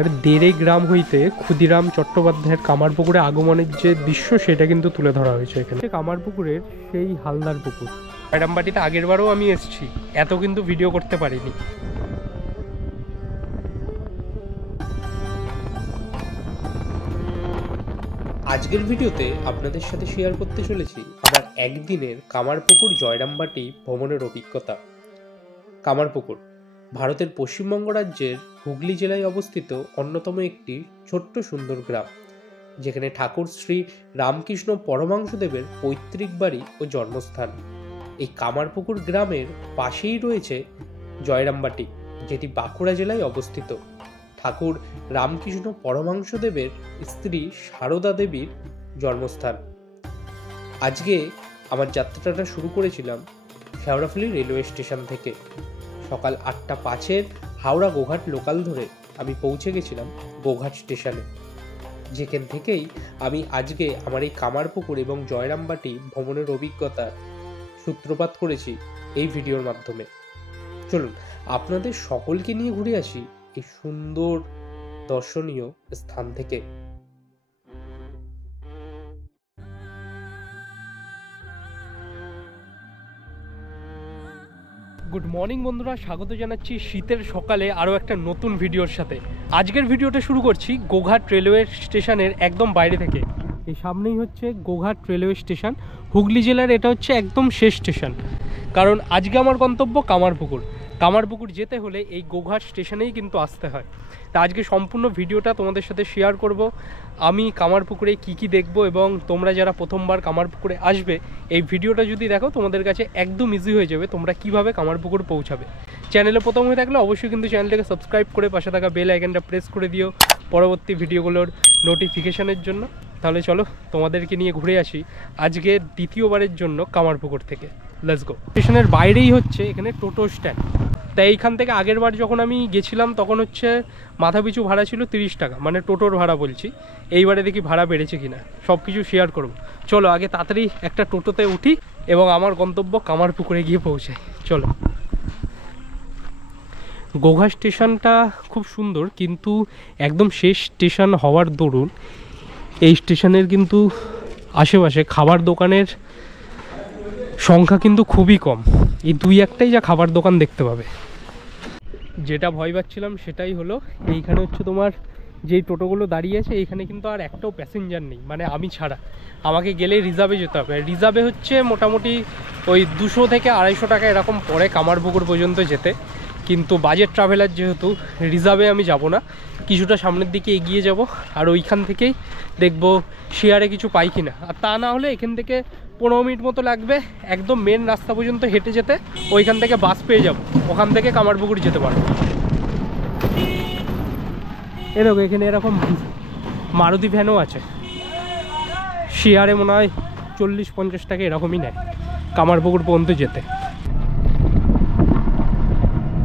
দেড়ে গ্রাম হইতে ক্ষুদিরাম চট্টোপাধ্যায়ের কামারপুকুরে আগমনের যে দৃশ্য সেটা কিন্তু তুলে ধরা হয়েছে এখানে। কামারপুকুরের সেই হালদার পুকুর, জয়রামবাটিতে আগেরবারও আমি এসেছি, এত কিন্তু ভিডিও করতে পারিনি। আজকের ভিডিওতে আপনাদের সাথে শেয়ার করতে চলেছি আমার একদিনের কামারপুকুর জয়রামবাটি ভ্রমণের অভিজ্ঞতা। কামারপুকুর ভারতের পশ্চিমবঙ্গ রাজ্যের হুগলি জেলায় অবস্থিত অন্যতম একটি ছোট্ট সুন্দর গ্রাম, যেখানে ঠাকুর শ্রী রামকৃষ্ণ পরমহংসদেবের পৈতৃক বাড়ি ও জন্মস্থান। এই কামারপুকুর গ্রামের পাশেই রয়েছে জয়রামবাটি, যেটি বাঁকুড়া জেলায় অবস্থিত। ঠাকুর রামকৃষ্ণ পরমহংসদেবের স্ত্রী সারদা দেবীর জন্মস্থান। আজকে আমার যাত্রাটা শুরু করেছিলাম শেওড়াফুলি রেলওয়ে স্টেশন থেকে। সকাল 8:05 হাওড়া গোঘাট লোকাল ধরে আমি পৌঁছে গেছিলাম গোঘাট স্টেশনে, যেখান থেকেই আমি আজকে আমার এই কামারপুকুর এবং জয়রামবাটি ভ্রমণের অভিজ্ঞতার সূত্রপাত করেছি এই ভিডিওর মাধ্যমে। চলুন আপনাদের সকলকে নিয়ে ঘুরে আসি এই সুন্দর দর্শনীয় স্থান থেকে। গুড মর্নিং বন্ধুরা, স্বাগত জানাচ্ছি শীতের সকালে আরও একটা নতুন ভিডিওর সাথে। আজকের ভিডিওটা শুরু করছি গোঘাট রেলওয়ে স্টেশনের একদম বাইরে থেকে। এই সামনেই হচ্ছে গোঘাট রেলওয়ে স্টেশন, হুগলি জেলার এটা হচ্ছে একদম শেষ স্টেশন। কারণ আজকে আমার গন্তব্য কামারপুকুর। কামারপুকুর যেতে হলে এই গোঘাট স্টেশনেই কিন্তু আসতে হয়। তা আজকে সম্পূর্ণ ভিডিওটা তোমাদের সাথে শেয়ার করব, আমি কামারপুকুরে কি কি দেখব, এবং তোমরা যারা প্রথমবার কামারপুকুরে আসবে এই ভিডিওটা যদি দেখো তোমাদের কাছে একদম ইজি হয়ে যাবে তোমরা কিভাবে কামারপুকুর পৌঁছাবে। চ্যানেলে প্রথম হয়ে থাকলে অবশ্যই কিন্তু চ্যানেলটাকে সাবস্ক্রাইব করে পাশে থাকা বেল আইকনটা প্রেস করে দিও পরবর্তী ভিডিওগুলোর নোটিফিকেশানের জন্য। তাহলে চলো তোমাদেরকে নিয়ে ঘুরে আসি আজকে দ্বিতীয়বারের জন্য কামারপুকুর থেকে। Let's go. স্টেশনের বাইরেই হচ্ছে এখানে টোটো স্ট্যান্ড। তাই এইখান থেকে আগের বার যখন আমি গেছিলাম তখন হচ্ছে মাথাপিছু ভাড়া ছিল 30 টাকা, মানে টোটোর ভাড়া বলছি। এইবারে দেখি ভাড়া বেড়েছে কিনা, সব কিছু শেয়ার করব। চলো আগে তাড়াতাড়ি একটা টোটোতে উঠি এবং আমার গন্তব্য কামারপুকুরে গিয়ে পৌঁছাই। চলো। গোঘাট স্টেশনটা খুব সুন্দর, কিন্তু একদম শেষ স্টেশন হওয়ার দরুন এই স্টেশনের কিন্তু আশেপাশে খাবার দোকানের সংখ্যা কিন্তু খুবই কম। এই দুই একটাই যা খাবার দোকান দেখতে পাবে। যেটা ভয় পাচ্ছিলাম সেটাই হলো, এইখানে হচ্ছে তোমার যেই টোটোগুলো দাঁড়িয়ে আছে এইখানে কিন্তু আর একটাও প্যাসেঞ্জার নেই, মানে আমি ছাড়া। আমাকে গেলে রিজার্ভে যেতে হবে। রিজার্ভে হচ্ছে মোটামুটি ওই 200 থেকে 250 টাকা এরকম পড়ে কামারপুকুর পর্যন্ত যেতে। কিন্তু বাজেট ট্রাভেলার যেহেতু, রিজার্ভে আমি যাব না, কিছুটা সামনের দিকে এগিয়ে যাব আর ওইখান থেকেই দেখব শেয়ারে কিছু পাই কিনা। আর তা না হলে এখান থেকে 15 মিনিট মতো লাগবে একদম মেন রাস্তা পর্যন্ত হেঁটে যেতে। ওইখান থেকে বাস পেয়ে যাব, ওখান থেকে কামারপুকুর যেতে পারবো। এরকম এখানে এরকম মারুতি ভ্যানও আছে, শেয়ারে মনে হয় 40-50 টাকা এরকমই নেয় কামারপুকুর পর্যন্ত যেতে।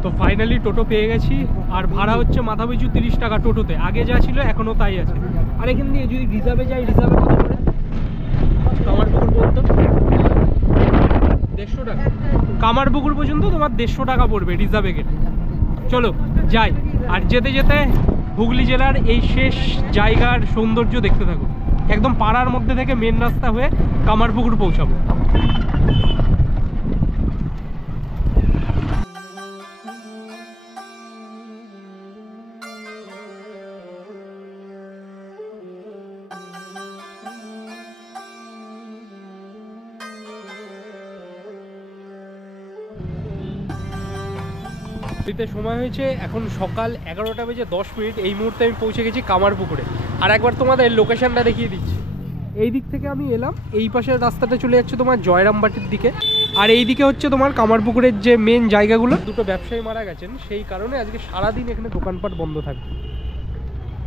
তো ফাইনালি টোটো পেয়ে গেছি, আর ভাড়া হচ্ছে মাথাপিছু 30 টাকা টোটোতে। আগে যা ছিল এখনও তাই আছে। আর এখান দিয়ে যদি রিজার্ভে যাই, রিজার্ভে কত করে কামারপুকুর পর্যন্ত? 150 টাকা। কামারপুকুর পর্যন্ত তোমার 150 টাকা পড়বে রিজার্ভে গেলে। চলো যাই, আর যেতে যেতে হুগলি জেলার এই শেষ জায়গার সৌন্দর্য দেখতে থাকো। একদম পাড়ার মধ্যে থেকে মেন রাস্তা হয়ে কামারপুকুর পৌঁছাবো। সময় হয়েছে এখন সকাল 11:10। এই মুহূর্তে আমি পৌঁছে গেছি কামারপুকুরে। আর একবার তোমাদের লোকেশনটা দেখিয়ে দিচ্ছি। এই দিক থেকে আমি এলাম, এই পাশের রাস্তাটা চলে যাচ্ছে তোমার জয়রামবাটির দিকে, আর এই দিকে হচ্ছে তোমার কামারপুকুরের যে মেন জায়গাগুলো। দুটো ব্যবসায়ী মারা গেছেন, সেই কারণে আজকে সারাদিন এখানে দোকানপাট বন্ধ থাকবে।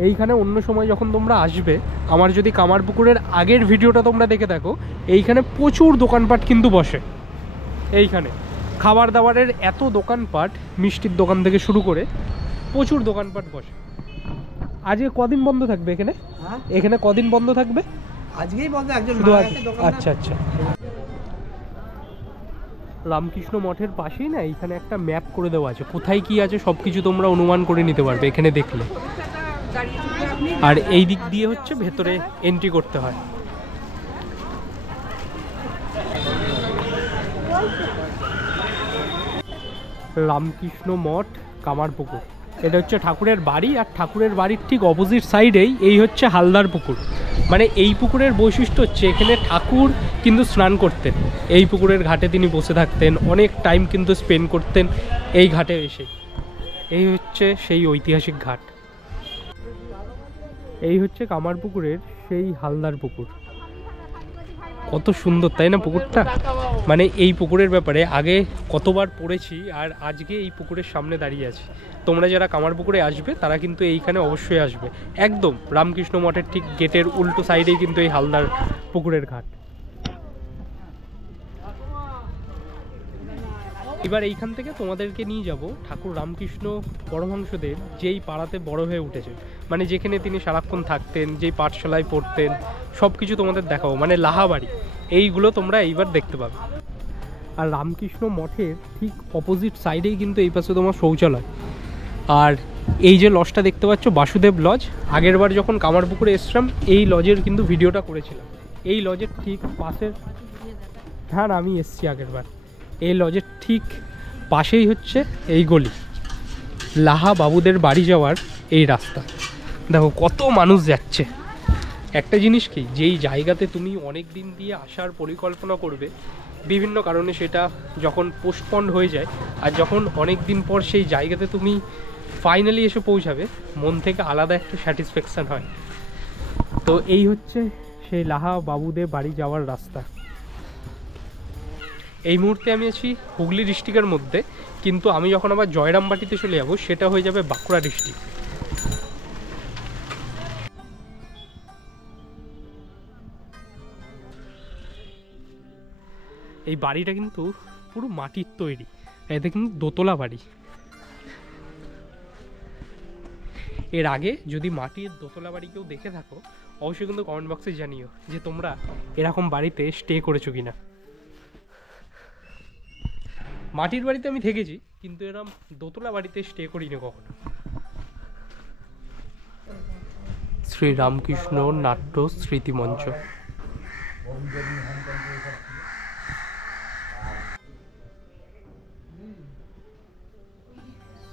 এইখানে অন্য সময় যখন তোমরা আসবে, আমার যদি কামারপুকুরের আগের ভিডিওটা তোমরা দেখে থাকো, এইখানে প্রচুর দোকানপাট কিন্তু বসে। এইখানে খাবার দাবারের এত দোকানপাট, মিষ্টির দোকান থেকে শুরু করে প্রচুর দোকানপাট বসে। আজকে কদিন বন্ধ থাকবে এখানে? এখানে কদিন বন্ধ থাকবে? আজকেই বন্ধ, একজন। আচ্ছা আচ্ছা। রামকৃষ্ণ মঠের পাশেই না এখানে একটা ম্যাপ করে দেওয়া আছে, কোথায় কি আছে সব কিছু তোমরা অনুমান করে নিতে পারবে এখানে দেখলে। আর এই দিক দিয়ে হচ্ছে ভেতরে এন্ট্রি করতে হয়। রামকৃষ্ণ মঠ কামারপুকুর, এটা হচ্ছে ঠাকুরের বাড়ি। আর ঠাকুরের বাড়ির ঠিক অপোজিট সাইডেই এই হচ্ছে হালদার পুকুর। মানে এই পুকুরের বৈশিষ্ট্য হচ্ছে এখানে ঠাকুর কিন্তু স্নান করতেন, এই পুকুরের ঘাটে তিনি বসে থাকতেন, অনেক টাইম কিন্তু স্পেন্ড করতেন এই ঘাটে এসে। এই হচ্ছে সেই ঐতিহাসিক ঘাট। এই হচ্ছে কামারপুকুরের সেই হালদার পুকুর। কত সুন্দর তাই না পুকুরটা? মানে এই পুকুরের ব্যাপারে আগে কতবার পড়েছি, আর আজকে এই পুকুরের সামনে দাঁড়িয়ে আছি। তোমরা যারা কামারপুকুরে আসবে তারা কিন্তু এইখানে অবশ্যই আসবে। একদম রামকৃষ্ণ মঠের ঠিক গেটের উল্টো সাইডেই কিন্তু এই হালদার পুকুরের ঘাট। এবার এইখান থেকে তোমাদেরকে নিয়ে যাব ঠাকুর রামকৃষ্ণ পরমহংসদেব যেই পাড়াতে বড় হয়ে উঠেছে, মানে যেখানে তিনি সারাক্ষণ থাকতেন, যেই পাঠশালায় পড়তেন, সব কিছু তোমাদের দেখাবো। মানে লাহাবাড়ি এইগুলো তোমরা এইবার দেখতে পাবে। আর রামকৃষ্ণ মঠের ঠিক অপোজিট সাইডেই কিন্তু এই পাশে তোমার শৌচালয়। আর এই যে লজটা দেখতে পাচ্ছ বাসুদেব লজ, আগের বার যখন কামারপুকুরে এসছিলাম এই লজের কিন্তু ভিডিওটা করেছিলাম। এই লজের ঠিক পাশের, হ্যাঁ আমি এসছি আগের বার, এই লজের ঠিক পাশেই হচ্ছে এই গলি, লাহা বাবুদের বাড়ি যাওয়ার এই রাস্তা। দেখো কত মানুষ যাচ্ছে। একটা জিনিস কি, যেই জায়গাতে তুমি অনেক দিন দিয়ে আসার পরিকল্পনা করবে, বিভিন্ন কারণে সেটা যখন পোস্টপন্ড হয়ে যায়, আর যখন অনেক দিন পর সেই জায়গাতে তুমি ফাইনালি এসে পৌঁছাবে, মন থেকে আলাদা একটা স্যাটিসফ্যাকশান হয়। তো এই হচ্ছে সেই লাহা বাবুদের বাড়ি যাওয়ার রাস্তা। এই মুহূর্তে আমি আছি হুগলি ডিস্ট্রিক্টের মধ্যে, কিন্তু আমি যখন আবার জয়রামবাটিতে চলে যাব সেটা হয়ে যাবে বাঁকুড়া ডিস্ট্রিক্ট। এই বাড়িটা কিন্তু পুরো মাটির তৈরি, এটা কিন্তু দোতলা বাড়ি। এর আগে যদি মাটির দোতলা বাড়ি কেউ দেখে থাকো অবশ্যই কিন্তু কমেন্ট বক্সে জানিও যে তোমরা এরকম বাড়িতে স্টে করেছো কিনা। মাটির বাড়িতে আমি থেকেছি, কিন্তু এরকম দোতলা বাড়িতে স্টে করিনি কখনো। শ্রী রামকৃষ্ণ নাট্য স্মৃতিমঞ্চ।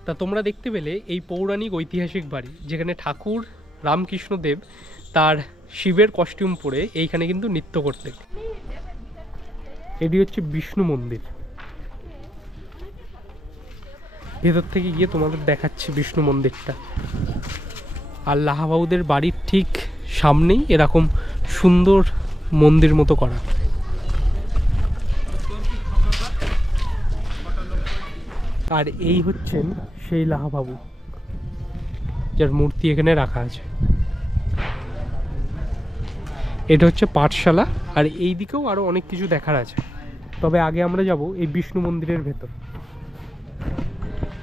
তা তোমরা দেখতে পেলে এই পৌরাণিক ঐতিহাসিক বাড়ি, যেখানে ঠাকুর রামকৃষ্ণদেব তার শিবের কস্টিউম পরে এইখানে কিন্তু নৃত্য করতেন। এটি হচ্ছে বিষ্ণু মন্দির। ভেতর থেকে গিয়ে তোমাদের দেখাচ্ছি বিষ্ণু মন্দিরটা। আর লাহাবাবুদের বাড়ির ঠিক সামনেই এরকম সুন্দর মন্দির মতো করা। আর এই হচ্ছেন সেই লাহাবাবু যার মূর্তি এখানে রাখা আছে। এটা হচ্ছে পাঠশালা, আর এই দিকেও আরো অনেক কিছু দেখার আছে। তবে আগে আমরা যাব এই বিষ্ণু মন্দিরের ভেতর।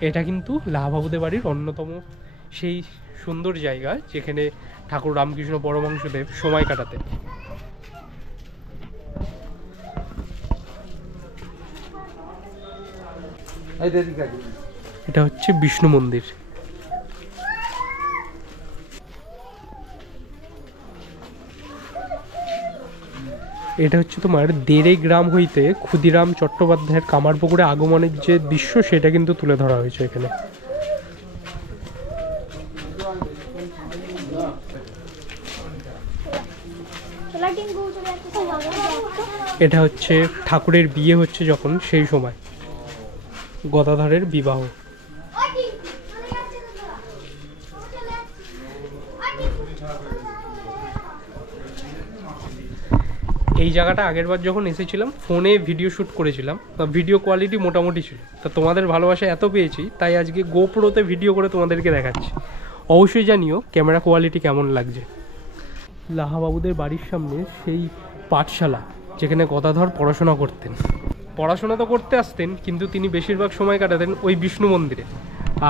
এটা কিন্তু লাহাবাবুদের বাড়ির অন্যতম সেই সুন্দর জায়গা যেখানে ঠাকুর রামকৃষ্ণ পরমহংসদেব সময় কাটাতেন। এটা হচ্ছে বিষ্ণু মন্দির। এটা হচ্ছে তোমার দেড়ে গ্রাম হইতে ক্ষুদিরাম চট্টোপাধ্যায়ের কামারপুকুরে আগমনের যে দৃশ্য সেটা কিন্তু তুলে ধরা হয়েছে এখানে। এটা হচ্ছে ঠাকুরের বিয়ে হচ্ছে যখন সেই সময়, গদাধরের বিবাহ। এই জায়গাটা আগেরবার যখন এসেছিলাম ফোনে ভিডিও শ্যুট করেছিলাম, তা ভিডিও কোয়ালিটি মোটামুটি ছিল। তা তোমাদের ভালোবাসা এত পেয়েছি তাই আজকে গোপ্রোতে ভিডিও করে তোমাদেরকে দেখাচ্ছি। অবশ্যই জানিও ক্যামেরা কোয়ালিটি কেমন লাগছে। লাহাবাবুদের বাড়ির সামনে সেই পাঠশালা যেখানে গদাধর পড়াশোনা করতেন। পড়াশোনা তো করতে আসতেন, কিন্তু তিনি বেশিরভাগ সময় কাটাতেন ওই বিষ্ণু মন্দিরে।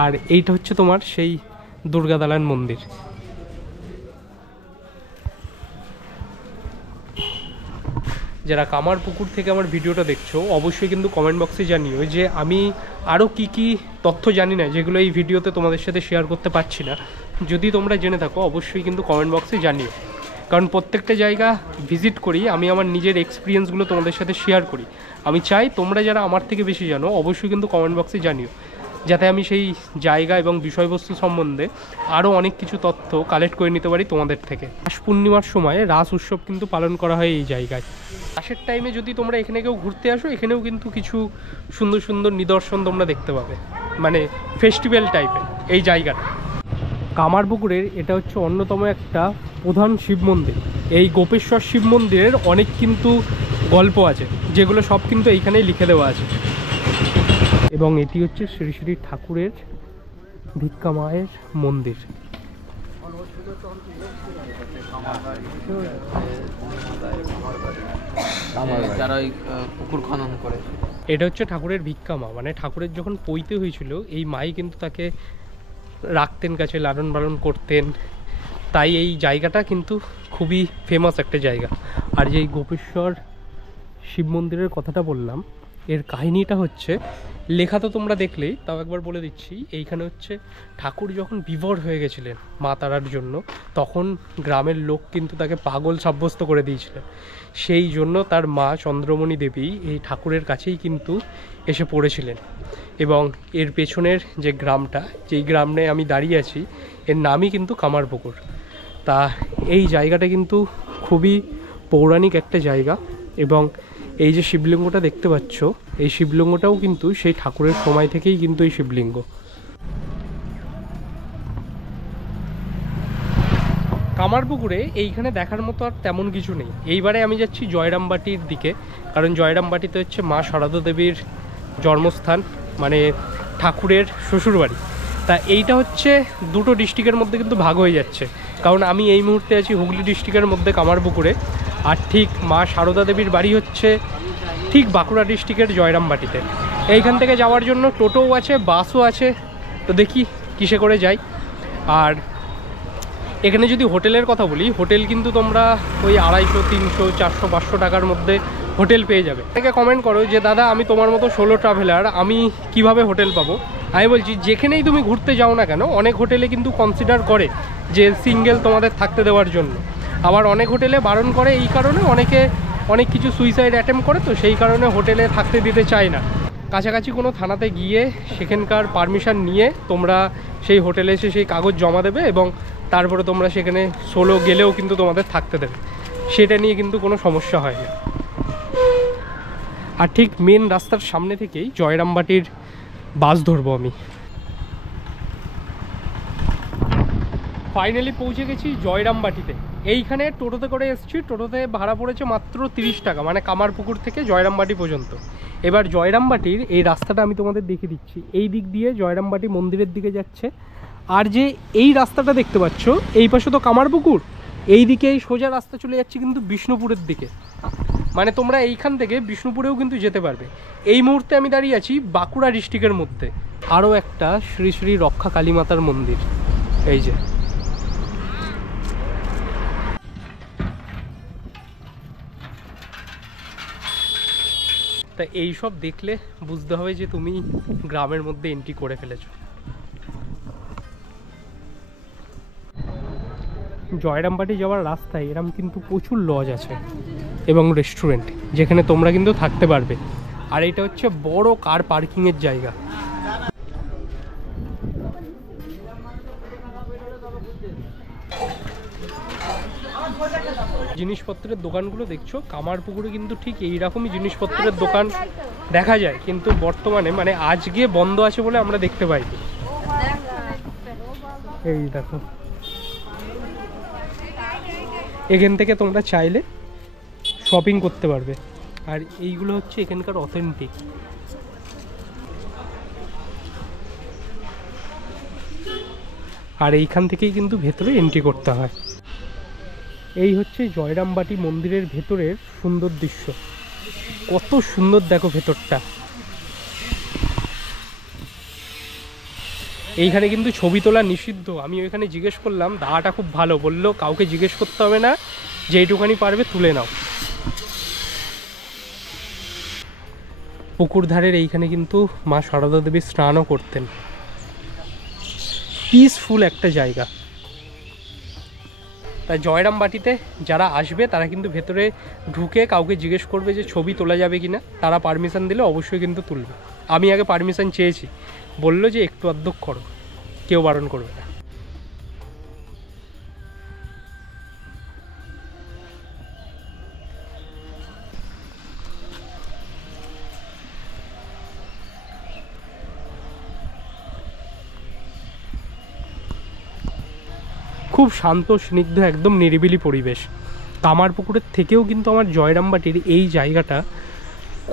আর এইটা হচ্ছে তোমার সেই দুর্গাদালান মন্দির। যারা কামারপুকুর থেকে আমার ভিডিওটা দেখছো অবশ্যই কিন্তু কমেন্ট বক্সে জানিও যে আমি আরও কি কি তথ্য জানি না যেগুলো এই ভিডিওতে তোমাদের সাথে শেয়ার করতে পারছি না, যদি তোমরা জেনে থাকো অবশ্যই কিন্তু কমেন্ট বক্সে জানিও। কারণ প্রত্যেকটা জায়গা ভিজিট করি, আমি আমার নিজের এক্সপিরিয়েন্সগুলো তোমাদের সাথে শেয়ার করি। আমি চাই তোমরা যারা আমার থেকে বেশি জানো অবশ্যই কিন্তু কমেন্ট বক্সে জানিও, যাতে আমি সেই জায়গা এবং বিষয়বস্তু সম্বন্ধে আরও অনেক কিছু তথ্য কালেক্ট করে নিতে পারি তোমাদের থেকে। রাস পূর্ণিমার সময় রাস উৎসব কিন্তু পালন করা হয় এই জায়গায়। রাসের টাইমে যদি তোমরা এখানে কেউ ঘুরতে আসো, এখানেও কিন্তু কিছু সুন্দর সুন্দর নিদর্শন তোমরা দেখতে পাবে, মানে ফেস্টিভ্যাল টাইপের এই জায়গাটা। কামারপুকুরের এটা হচ্ছে অন্যতম একটা প্রধান শিব মন্দির। এই গোপেশ্বর শিব মন্দিরের অনেক কিন্তু গল্প আছে, যেগুলো সব কিন্তু এইখানেই লিখে দেওয়া আছে। এবং এটি হচ্ছে শ্রী শ্রী ঠাকুরের ভিক্ষা মায়ের মন্দির। পুকুর খনন করে এটা হচ্ছে ঠাকুরের ভিক্ষা মা, মানে ঠাকুরের যখন পৈতে হয়েছিল এই মাই কিন্তু তাকে রাখতেন কাছে, লালন পালন করতেন। তাই এই জায়গাটা কিন্তু খুবই ফেমাস একটা জায়গা। আর যেই গোপেশ্বর শিব মন্দিরের কথাটা বললাম, এর কাহিনীটা হচ্ছে, লেখা তো তোমরা দেখলেই, তাও একবার বলে দিচ্ছি। এইখানে হচ্ছে ঠাকুর যখন বিভোর হয়ে গেছিলেন মা তারার জন্য, তখন গ্রামের লোক কিন্তু তাকে পাগল সাব্যস্ত করে দিয়েছিলেন। সেই জন্য তার মা চন্দ্রমণি দেবী এই ঠাকুরের কাছেই কিন্তু এসে পড়েছিলেন। এবং এর পেছনের যে গ্রামটা, যেই গ্রামে আমি দাঁড়িয়ে আছি, এর নামই কিন্তু কামারপুকুর। তা এই জায়গাটা কিন্তু খুবই পৌরাণিক একটা জায়গা। এবং এই যে শিবলিঙ্গটা দেখতে পাচ্ছ, এই শিবলিঙ্গটাও কিন্তু সেই ঠাকুরের সময় থেকেই কিন্তু এই শিবলিঙ্গ। কামারপুকুরে এইখানে দেখার মতো আর তেমন কিছু নেই। এইবারে আমি যাচ্ছি জয়রামবাটির দিকে, কারণ জয়রামবাটিতে হচ্ছে মা সারদা দেবীর জন্মস্থান, মানে ঠাকুরের শ্বশুরবাড়ি। তা এইটা হচ্ছে দুটো ডিস্ট্রিক্টের মধ্যে কিন্তু ভাগ হয়ে যাচ্ছে, কারণ আমি এই মুহূর্তে আছি হুগলি ডিস্ট্রিক্টের মধ্যে কামারপুকুরে, আর ঠিক মা সারদা দেবীর বাড়ি হচ্ছে ঠিক বাঁকুড়া ডিস্ট্রিক্টের জয়রামবাটিতে। এইখান থেকে যাওয়ার জন্য টোটোও আছে, বাসও আছে, তো দেখি কিসে করে যাই। আর এখানে যদি হোটেলের কথা বলি, হোটেল কিন্তু তোমরা ওই 250, 300, 400, 500 টাকার মধ্যে হোটেল পেয়ে যাবে। এটাকে কমেন্ট করো যে দাদা আমি তোমার মতো সোলো ট্রাভেলার, আমি কিভাবে হোটেল পাবো। আমি বলছি যেখানেই তুমি ঘুরতে যাও না কেন, অনেক হোটেলে কিন্তু কনসিডার করে যে সিঙ্গেল তোমাদের থাকতে দেওয়ার জন্য। আবার অনেক হোটেলে বারণ করে এই কারণে, অনেকে অনেক কিছু সুইসাইড অ্যাটেম্প করে, তো সেই কারণে হোটেলে থাকতে দিতে চায় না। কাছাকাছি কোনো থানাতে গিয়ে সেখানকার পারমিশন নিয়ে তোমরা সেই হোটেলে এসে সেই কাগজ জমা দেবে, এবং তারপরে তোমরা সেখানে সোলো গেলেও কিন্তু তোমাদের থাকতে দেবে, সেটা নিয়ে কিন্তু কোনো সমস্যা হয় না। আর ঠিক মেন রাস্তার সামনে থেকেই জয়রামবাটির বাস ধরবো আমি। ফাইনালি পৌঁছে গেছি জয়রামবাটিতে। এইখানে টোটোতে করে এসেছি, টোটোতে ভাড়া পড়েছে মাত্র 30 টাকা, মানে কামারপুকুর থেকে জয়রামবাটি পর্যন্ত। এবার জয়রামবাটির এই রাস্তাটা আমি তোমাদের দেখিয়ে দিচ্ছি। এই দিক দিয়ে জয়রামবাটি মন্দিরের দিকে যাচ্ছে, আর যে এই রাস্তাটা দেখতে পাচ্ছ এই পাশে তো কামারপুকুর, এই দিকে এই সোজা রাস্তা চলে যাচ্ছে কিন্তু বিষ্ণুপুরের দিকে, মানে তোমরা এইখান থেকে বিষ্ণুপুরেও কিন্তু যেতে পারবে। এই মুহূর্তে আমি দাঁড়িয়ে আছি বাঁকুড়া ডিস্ট্রিক্টের মধ্যে। আরও একটা শ্রী শ্রী রক্ষা কালী মাতার মন্দির, এই যে। তা এইসব দেখলে বুঝতে হবে যে তুমি গ্রামের মধ্যে এন্ট্রি করে ফেলেছো। জয়রামবাটি যাওয়ার রাস্তায় এরম কিন্তু প্রচুর লজ আছে এবং রেস্টুরেন্ট, যেখানে তোমরা কিন্তু থাকতে পারবে। আর এটা হচ্ছে বড় কার পার্কিংয়ের জায়গা। জিনিসপত্রের দোকানগুলো দেখছো, কামারপুকুরে কিন্তু ঠিক এইরকমই জিনিসপত্রের দোকান দেখা যায়, কিন্তু বর্তমানে মানে আজকে বন্ধ আছে বলে আমরা দেখতে পাইনি। এই দেখো, এখান থেকে তোমরা চাইলে শপিং করতে পারবে। আর এইগুলো হচ্ছে এখানকার অথেন্টিক। আর এইখান থেকেই কিন্তু ভেতরে এন্ট্রি করতে হয়। এই হচ্ছে জয়রামবাটি মন্দিরের ভেতরের সুন্দর দৃশ্য। কত সুন্দর দেখো ভেতরটা। এইখানে কিন্তু ছবি তোলা নিষিদ্ধ। আমি ওইখানে জিজ্ঞেস করলাম, দাদাটা খুব ভালো, বললো কাউকে জিজ্ঞেস করতে হবে না, যেইটুখানি পারবে তুলে নাও। পুকুর ধারের এইখানে কিন্তু মা সারদা দেবী স্নানও করতেন। পিসফুল একটা জায়গা। তাই জয়রামবাটিতে যারা আসবে তারা কিন্তু ভেতরে ঢুকে কাউকে জিজ্ঞেস করবে যে ছবি তোলা যাবে কিনা, তারা পারমিশন দিলে অবশ্যই কিন্তু তুলবে। আমি আগে পারমিশন চেয়েছি, বললো যে একটু আধটু করো, কেউ বারণ করবে না। খুব শান্ত স্নিগ্ধ একদম নিরিবিলি পরিবেশ। কামারপুকুরের থেকেও কিন্তু আমার জয়রামবাটির এই জায়গাটা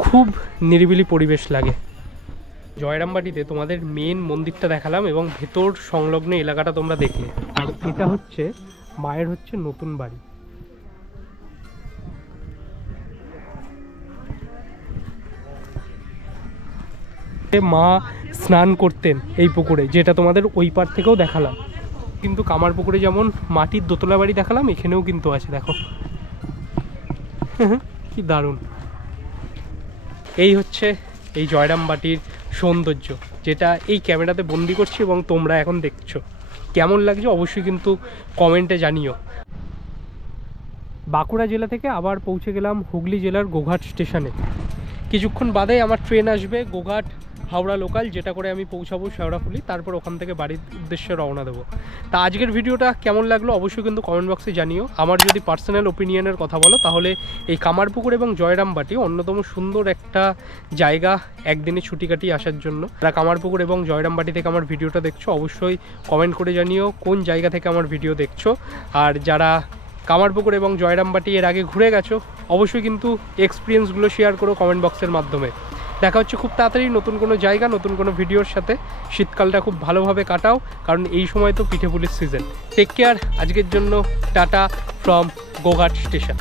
খুব নিরিবিলি পরিবেশ লাগে। জয়রামবাটিতে তোমাদের মেন মন্দিরটা দেখালাম এবং ভেতর সংলগ্ন এলাকাটা তোমরা দেখলে। আর এটা হচ্ছে মায়ের হচ্ছে নতুন বাড়ি। মা স্নান করতেন এই পুকুরে, যেটা তোমাদের ওই পার থেকেও দেখালাম। কিন্তু কামারপুকুরে যেমন মাটির দোতলা বাড়ি দেখালাম, এখানেও কিন্তু আছে, দেখো কি দারুণ। এই হচ্ছে এই জয়রামবাটির সৌন্দর্য, যেটা এই ক্যামেরাতে বন্দি করছি এবং তোমরা এখন দেখছো। কেমন লাগছে অবশ্যই কিন্তু কমেন্টে জানিও। বাঁকুড়া জেলা থেকে আবার পৌঁছে গেলাম হুগলি জেলার গোঘাট স্টেশনে। কিছুক্ষণ বাদে আমার ট্রেন আসবে গোঘাট হাওড়া লোকাল, যেটা করে আমি পৌঁছাবো শেওড়াফুলি, তারপর ওখান থেকে বাড়ির উদ্দেশ্যে রওনা দেবো। তা আজকের ভিডিওটা কেমন লাগলো অবশ্যই কিন্তু কমেন্ট বক্সে জানিও। আমার যদি পার্সোনাল ওপিনিয়নের কথা বলো, তাহলে এই কামারপুকুর এবং জয়রামবাটি অন্যতম সুন্দর একটা জায়গা একদিনে ছুটি কাটিয়ে আসার জন্য। যারা কামারপুকুর এবং জয়রামবাটি থেকে আমার ভিডিওটা দেখছো অবশ্যই কমেন্ট করে জানিও কোন জায়গা থেকে আমার ভিডিও দেখছো। আর যারা কামারপুকুর এবং জয়রামবাটি এর আগে ঘুরে গেছো অবশ্যই কিন্তু এক্সপিরিয়েন্সগুলো শেয়ার করো কমেন্ট বক্সের মাধ্যমে। দেখা হচ্ছে খুব তাড়াতাড়ি নতুন কোনো জায়গা নতুন কোনো ভিডিওর সাথে। শীতকালটা খুব ভালোভাবে কাটাও, কারণ এই সময় তো পিঠে পুলির সিজন। টেক কেয়ার, আজকের জন্য টাটা ফ্রম গোঘাট স্টেশন।